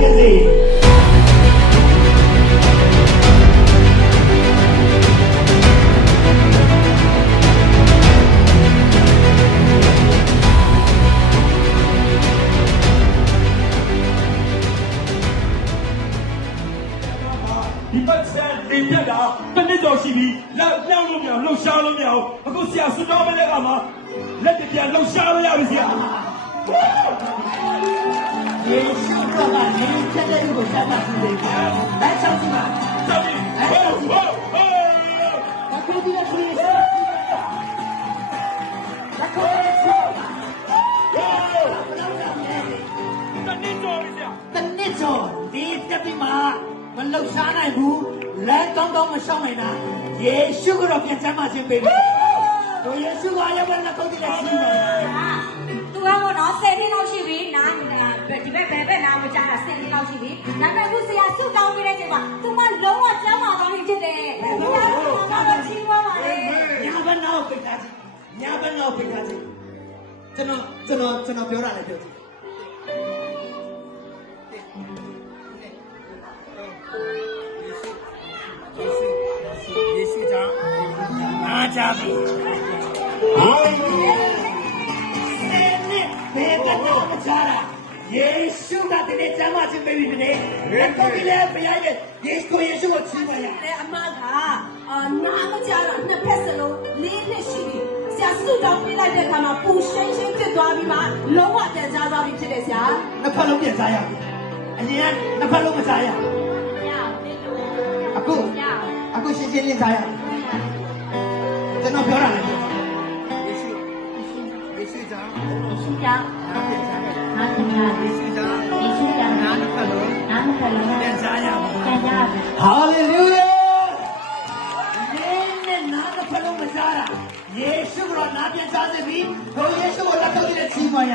ဖြစ်စေဒီပတ်စံတင်ပြတာတစ်နှစ်ကျော်ရှိပြီလက်ပြောင်းလို့မရလှုပ်ရှားလို့မရအခုဆရာဆွတော်မတဲ့ကမှာလက်တပြန်လှုပ်ရှားလို့ရပြီဆရာယေရှုကလည်းချက်တဲ့လူကိုဆက်တာဖြစ်တယ်။ဒါချောင်းစီမှာ တော်ပြီအခုဒီလိုဖြစ်နေတာ။ဒါကိုယ်ဆိုတာတစ်နှစ်ကျော်ပြီဆရာတနစ်ကျော်ဒီတက်ပြီးမှမလှုပ်ရှားနိုင်ဘူးလက်ကောင်းကောင်းမရှောင်းနိုင်တာယေရှုကတော့ပြန်ချမ်းမခြင်းပေးတယ်တို့ယေရှုကလည်းဘယ်နဲ့ကောင်းတယ်လဲရှိမှာသူကတော့နော်10နှစ်လောက်ရှိပြီနားဒီဘက်ဘက်နားမကြားတာ10နှစ်လောက်ရှိပြီဒါပေမဲ့အခုဆရာဆုတောင်းပေးတဲ့ချိန်မှာသူမလုံးဝကျမ်းမာသွားပြီဖြစ်တယ်ဘုရားကတော့ကြီးပွားပါလေညာဘက်နောက်ပိတ်ထားခြင်းညာဘက်နောက်ပိတ်ထားခြင်းကျွန်တော်ပြောတာလည်းပြောကြည့်ယေရှုကြောင့်အားကြပြီဟာဘယ်ကတော့မချတာယေရှုကတည်းကကျမ်းမာခြင်းပေးပြီးတယ်ကိုယ်လည်းဘုရားရဲ့ယေရှုကိုချီးပါရအမကနားမကြားတာနှစ်ဖက်စလုံးလေးနှစ်ရှိပြီဆရာဆုတောင်းပေးလိုက်တဲ့အခါမှာပူရှင်းဖြစ်သွားပြီးမှလုံးဝပြန်ကြားသွားပြီဖြစ်တယ်ဆရာနှစ်ဖက်လုံးပြန်စားရပြီအရင်ကနှစ်ဖက်လုံးမစားရအခုရှင်းရှင်းလင်းစားရကျွန်တော်ပြောတာလေယေရှုကြောင့်နားပြန်ကြားယေရှုကြောင့်နားနှစ်ဖက်လုံးပြန်စားရပါဟာလေလုယာဒီနေ့နားနှစ်ဖက်လုံးမစားတာယေရှုကနားပြန်စားစေပြီတို့ယေရှုကိုလက်ထုတ်တဲ့ချီးမွမ်းရ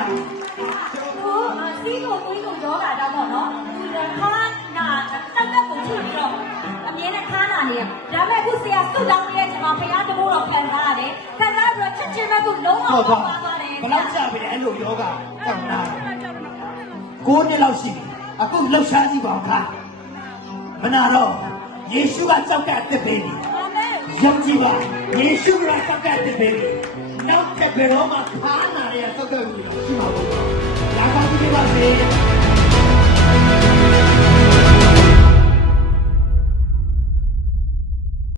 စီးကိုသွေးကိုရောတာတော့ပေါ့နော်သူကခါနာတက်တက်ကိုကြည့်ပြီးတော့အမြဲတမ်းခါနာနေရဒါပေမဲ့အခုဆရာဆုတောင်းနေတဲ့ချိန်မှာဘုရားတဘိုးတော်ခံထားရတယ်ခံထားပြီးတော့ချက်ချင်းပဲသူလုံးဝပါသွားတယ်ဘယ်လောက်ကြာပြီလဲအဲ့လိုယောဂတောင်းတာ9နှစ်လောက်ရှိပြီအခုလှုပ်ရှားကြည့်ပါဦးခါမနာတော့ယေရှုကကြောက်တဲ့အသစ်ပေးပြီအာမင်ယုံကြည်ပါယေရှုကကြောက်တဲ့အသစ်ပေးပြီနောက်တစ်ဘယ်တော့မှခါနာရတဲ့ကြောက်တဲ့လူရှိမှာမဟုတ်ဘူးလာကောင်းကြည့်ပါစေ